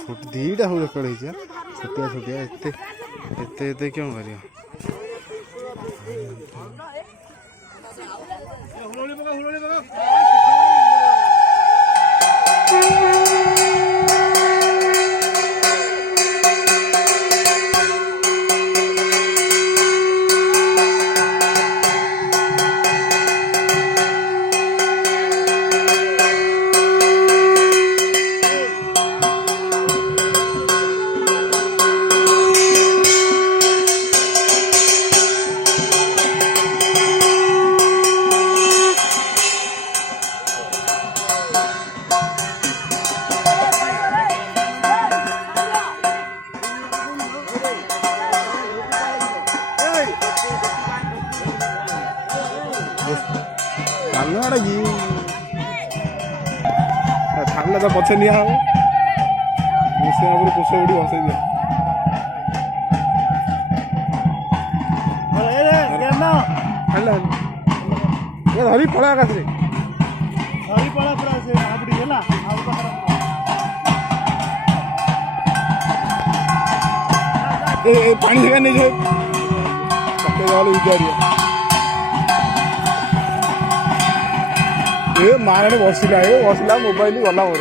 छोट दीटा हो रेकर्ड छोटिया छोटिया एते क्यों कर थाना तो पचे निया हम से पोष उड़ी बस धरी पड़ा आकाश धरी पड़ा पूरा से आपड़ी है ना पानी जगह नहीं जाए मारे बसला मोबाइल गला मोर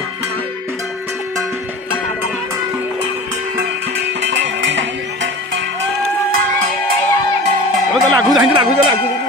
आगू जाए